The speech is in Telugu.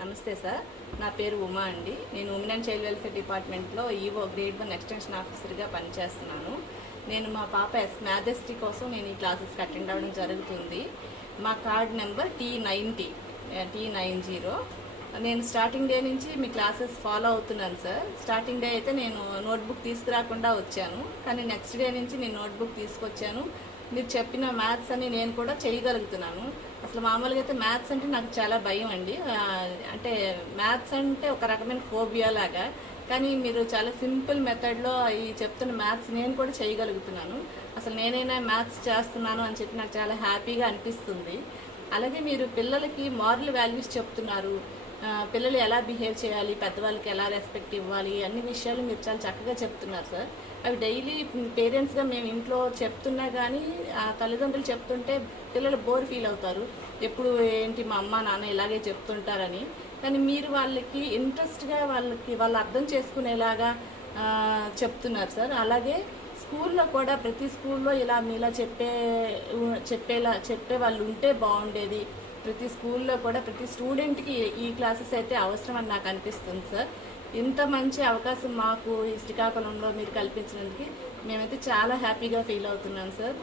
నమస్తే సార్, నా పేరు ఉమా అండి. నేను ఉమెన్ అండ్ చైల్డ్ వెల్ఫేర్ డిపార్ట్మెంట్లో ఈవో గ్రేడ్ 1 ఎక్స్టెన్షన్ ఆఫీసర్గా పనిచేస్తున్నాను. నేను మా పాప మ్యాథ్స్టీ కోసం నేను ఈ క్లాసెస్కి అటెండ్ అవ్వడం జరుగుతుంది. మా కార్డ్ నెంబర్ T90. నేను స్టార్టింగ్ డే నుంచి మీ క్లాసెస్ ఫాలో అవుతున్నాను సార్. స్టార్టింగ్ డే అయితే నేను నోట్బుక్ తీసుకురాకుండా వచ్చాను, కానీ నెక్స్ట్ డే నుంచి నేను నోట్బుక్ తీసుకొచ్చాను. మీరు చెప్పిన మ్యాథ్స్ అని నేను కూడా చేయగలుగుతున్నాను. అసలు మామూలుగా అయితే మ్యాథ్స్ అంటే నాకు చాలా భయం అండి. అంటే మ్యాథ్స్ అంటే ఒక రకమైన ఫోబియా లాగా, కానీ మీరు చాలా సింపుల్ మెథడ్లో ఈ చెప్తున్న మ్యాథ్స్ నేను కూడా చేయగలుగుతున్నాను. అసలు నేనైనా మ్యాథ్స్ చేస్తున్నాను అని చెప్పి నాకు చాలా హ్యాపీగా అనిపిస్తుంది. అలాగే మీరు పిల్లలకి మారల్ వాల్యూస్ చెప్తున్నారు. పిల్లలు ఎలా బిహేవ్ చేయాలి, పెద్దవాళ్ళకి ఎలా రెస్పెక్ట్ ఇవ్వాలి, అన్ని విషయాలు మీరు చాలా చక్కగా చెప్తున్నారు సార్. అవి డైలీ పేరెంట్స్గా మేము ఇంట్లో చెప్తున్నా కానీ ఆ తల్లిదండ్రులు చెప్తుంటే పిల్లలు బోర్ ఫీల్ అవుతారు. ఎప్పుడు ఏంటి మా అమ్మ నాన్న ఇలాగే చెప్తుంటారని. కానీ మీరు వాళ్ళకి ఇంట్రెస్ట్గా వాళ్ళు అర్థం చేసుకునేలాగా చెప్తున్నారు సార్. అలాగే స్కూల్లో కూడా ప్రతి స్కూల్లో ఇలా మీలా చెప్పే వాళ్ళు ఉంటే బాగుండేది. ప్రతి స్కూల్లో కూడా ప్రతి స్టూడెంట్కి ఈ క్లాసెస్ అయితే అవసరం అని నాకు అనిపిస్తుంది సార్. ఇంత మంచి అవకాశం మాకు ఈ శ్రీకాకుళంలో మీరు కల్పించినందుకు మేమైతే చాలా హ్యాపీగా ఫీల్ అవుతున్నాం సార్.